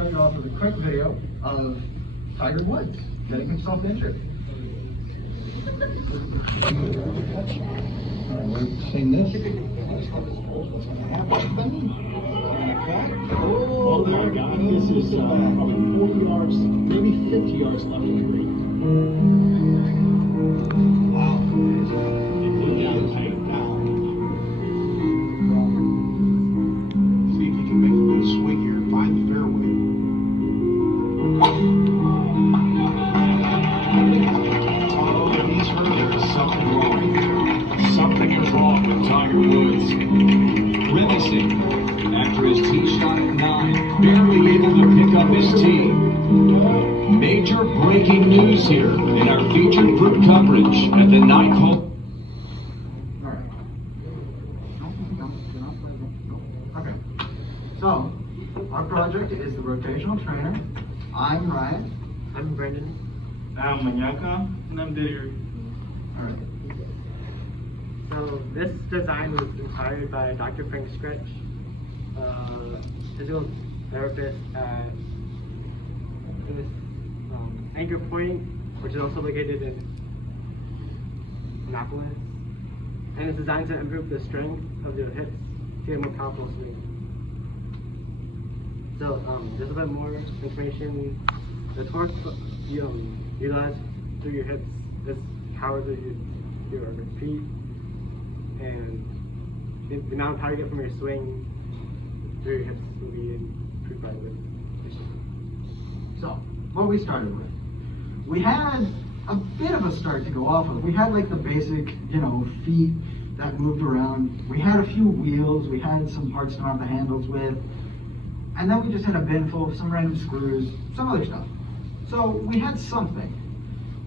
start off with a quick video of Tiger Woods getting himself injured. We've seen this. Oh, there you go. This is probably 40 yards, maybe 50 yards left of the green. Wow. They put down tight now. See if he can make a good swing here and find the fairway. Oh, and he's hurt. There's something wrong here. Something is wrong with Tiger Woods. Grimacing after his tee shot at 9, barely able to pick up his tee. Major breaking news here in our featured group coverage at the 9th hole. Alright. Okay. So, our project is the Rotational Trainer. I'm Ryan. I'm Brendan. I'm Manyaka, and I'm Didier. Alright. So this design was inspired by Dr. Frank Stretch, physical therapist at this Anchor Point, which is also located in Annapolis. And it's designed to improve the strength of your hips to get a more powerful swing. So just a bit more information. The torque you utilize through your hips is power through your feet, and the amount of power you get from your swing through your hips will be improved by the So, what we started with. We had a bit of a start to go off of. We had like the basic, feet that moved around. We had a few wheels. We had some parts to mount the handles with. And then we just had a bin full of some random screws, some other stuff. So we had something.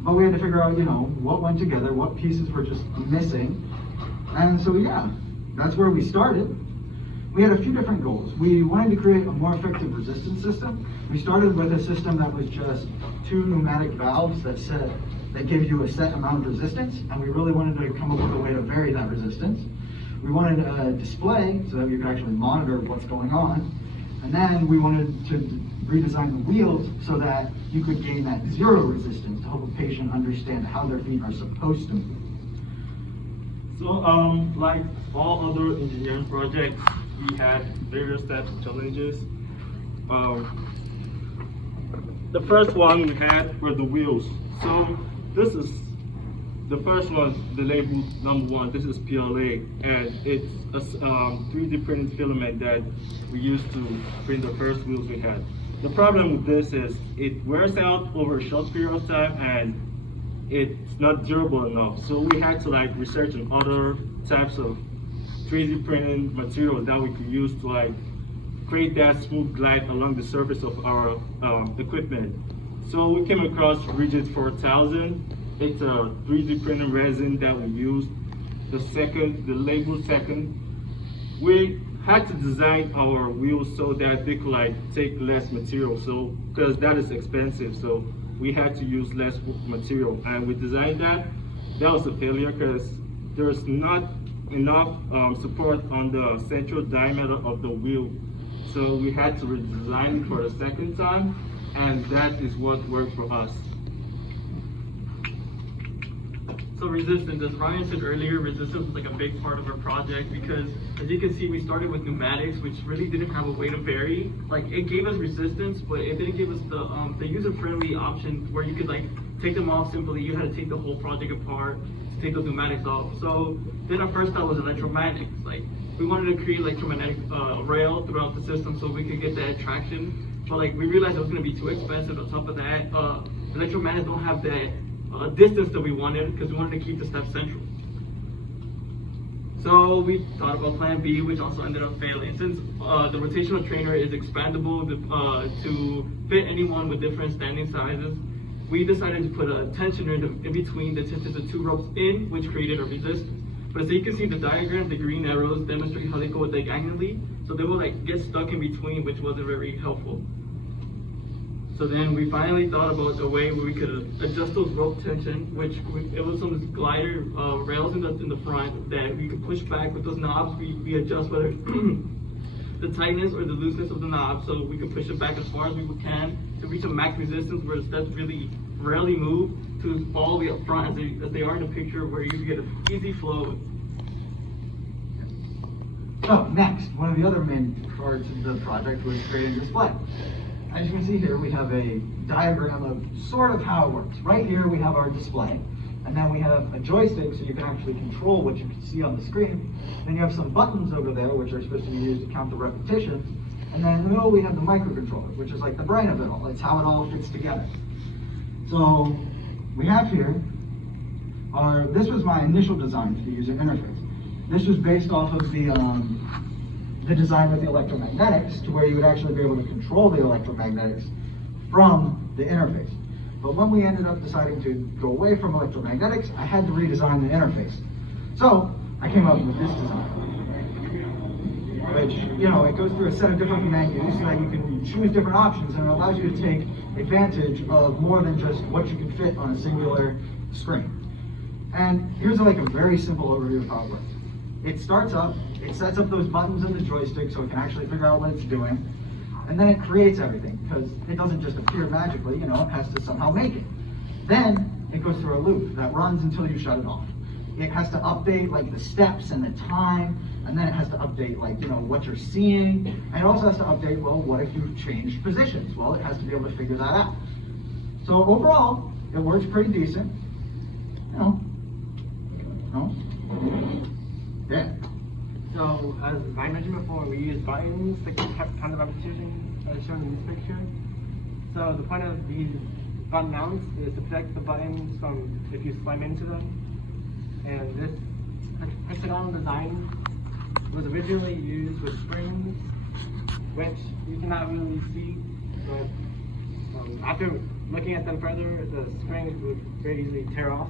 But we had to figure out, what went together, what pieces were just missing. And so yeah, that's where we started. We had a few different goals. We wanted to create a more effective resistance system. We started with a system that was just 2 pneumatic valves that gave you a set amount of resistance, and we really wanted to come up with a way to vary that resistance. We wanted a display so that you could actually monitor what's going on, and then we wanted to redesign the wheels so that you could gain that 0 resistance to help a patient understand how their feet are supposed to move. So, like all other engineering projects, we had various types of challenges. The first one we had were the wheels. So this is the first one, the label number 1. This is PLA, and it's a 3D printed filament that we used to print the first wheels we had. The problem with this is it wears out over a short period of time, and it's not durable enough. So we had to research on other types of 3D printed material that we could use to create that smooth glide along the surface of our equipment. So we came across Rigid 4000. It's a 3D printed resin that we used. The label second, we had to design our wheels so that they could take less material. So because that is expensive, so we had to use less material, and we designed that. That was a failure because there's not enough support on the central diameter of the wheel. So we had to redesign it for the second time, and that is what worked for us. So resistance, as Ryan said earlier, resistance was a big part of our project because, as you can see, we started with pneumatics, which really didn't have a way to vary. It gave us resistance, but it didn't give us the user-friendly option where you could take them off simply. You had to take the whole project apart to take those pneumatics off. So then our first thought was electromagnetics. We wanted to create electromagnetic rail throughout the system so we could get that traction. But we realized it was going to be too expensive. On top of that, electromagnets don't have that distance that we wanted because we wanted to keep the step central. So we thought about plan B, which also ended up failing. Since the rotational trainer is expandable to fit anyone with different standing sizes, we decided to put a tensioner in between the tips of the 2 ropes in, which created a resistance. But as you can see the diagram, the green arrows demonstrate how they go diagonally, so they will get stuck in between, which wasn't very helpful. So then we finally thought about a way where we could adjust those rope tension, which it was some glider rails in the front that we could push back with those knobs. We adjust whether the tightness or the looseness of the knob, so we can push it back as far as we can to reach a max resistance where the steps really rarely move to all the way up front as they are in the picture, where you get an easy flow. So next, one of the other main parts of the project was creating a display. As you can see here, we have a diagram of sort of how it works. Right here we have our display, and then we have a joystick so you can actually control what you can see on the screen. Then you have some buttons over there which are supposed to be used to count the repetitions. And then in the middle we have the microcontroller, which is like the brain of it all. It's how it all fits together. So we have here this was my initial design for the user interface. This was based off of the design with the electromagnetics, to where you would actually be able to control the electromagnetics from the interface. But when we ended up deciding to go away from electromagnetics, I had to redesign the interface. So I came up with this design, which, it goes through a set of different menus so that you can choose different options, and it allows you to take advantage of more than just what you can fit on a singular screen. And here's like a very simple overview of how it works. It starts up, it sets up those buttons in the joystick so it can actually figure out what it's doing, and then it creates everything, because it doesn't just appear magically, it has to somehow make it. Then it goes through a loop that runs until you shut it off. It has to update like the steps and the time, and then it has to update like, what you're seeing, and it also has to update, well, what if you've changed positions? Well, it has to be able to figure that out. So overall, it works pretty decent. Yeah. So, as I mentioned before, we use buttons to count the repetition as shown in this picture. So the point of these button mounts is to protect the buttons from if you slam into them. And this hexagonal design was originally used with springs, which you cannot really see, but after looking at them further, the springs would very easily tear off.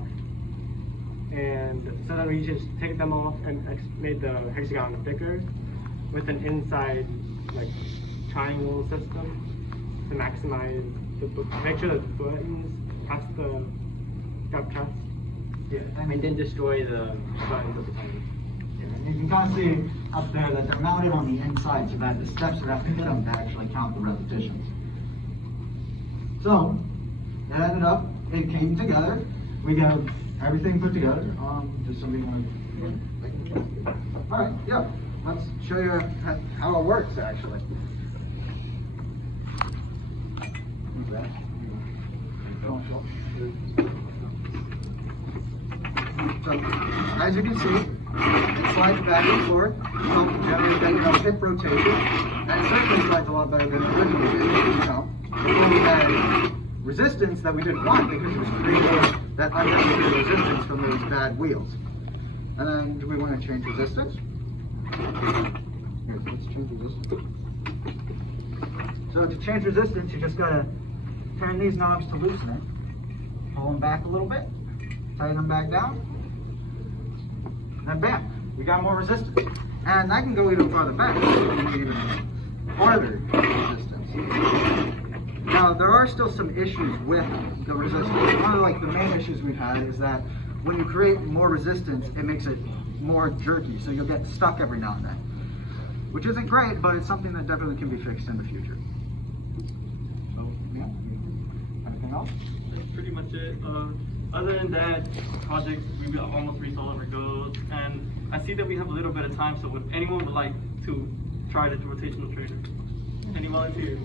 And so then we just take them off and made the hexagon thicker with an inside triangle system to maximize make sure the buttons pass the gap test. Yeah, and then destroy the buttons at the time. Yeah, and you can kind of see up there that they're mounted on the inside so that the steps would have to hit them to actually count the repetitions. So it ended up, it came together. We got everything put together. Does somebody want to? All right, yeah. Let's show you how it works actually. So, as you can see, it slides back and forth, helps generate that hip rotation, and it certainly slides a lot better than it originally did. It only had resistance that we didn't want because it was creating that unnecessary resistance from those bad wheels. And then, do we want to change resistance? Here, let's change resistance. So to change resistance, you just gotta turn these knobs to loosen it, pull them back a little bit, tighten them back down, and then bam, we got more resistance. And I can go even farther back, so you can even farther resistance. Now, there are still some issues with the resistance. One of the main issues we've had is that when you create more resistance, it makes it more jerky, so you'll get stuck every now and then. Which isn't great, but it's something that definitely can be fixed in the future. So, yeah. Anything else? That's pretty much it. Other than that, project, we almost reached all of our goals, and I see that we have a little bit of time, so if anyone would like to try the rotational trainer, any volunteers?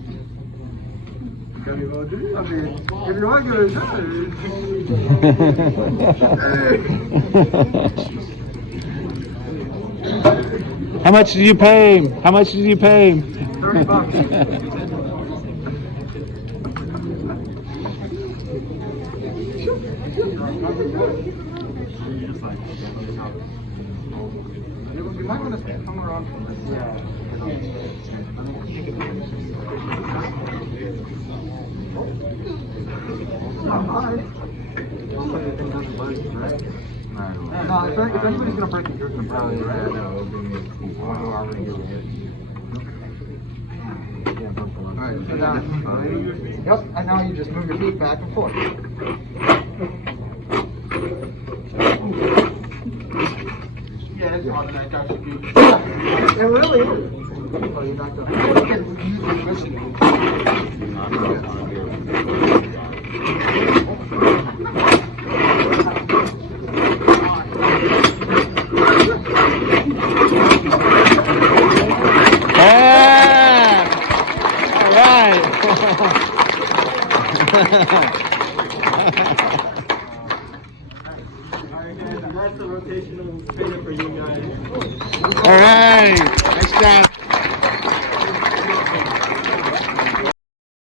Can you volunteer? I mean, if you want to try. How much did you pay him? How much did you pay him? $30. You might want to come around from this. If anybody's gonna break it, you're gonna break it. Alright, so now, yep, and now you just move your feet back and forth. Yeah, it's automatic, actually. It really is. Oh, you're back up. Yeah! All right. Alright guys, that's the rotational trainer for you guys. All right. Nice job.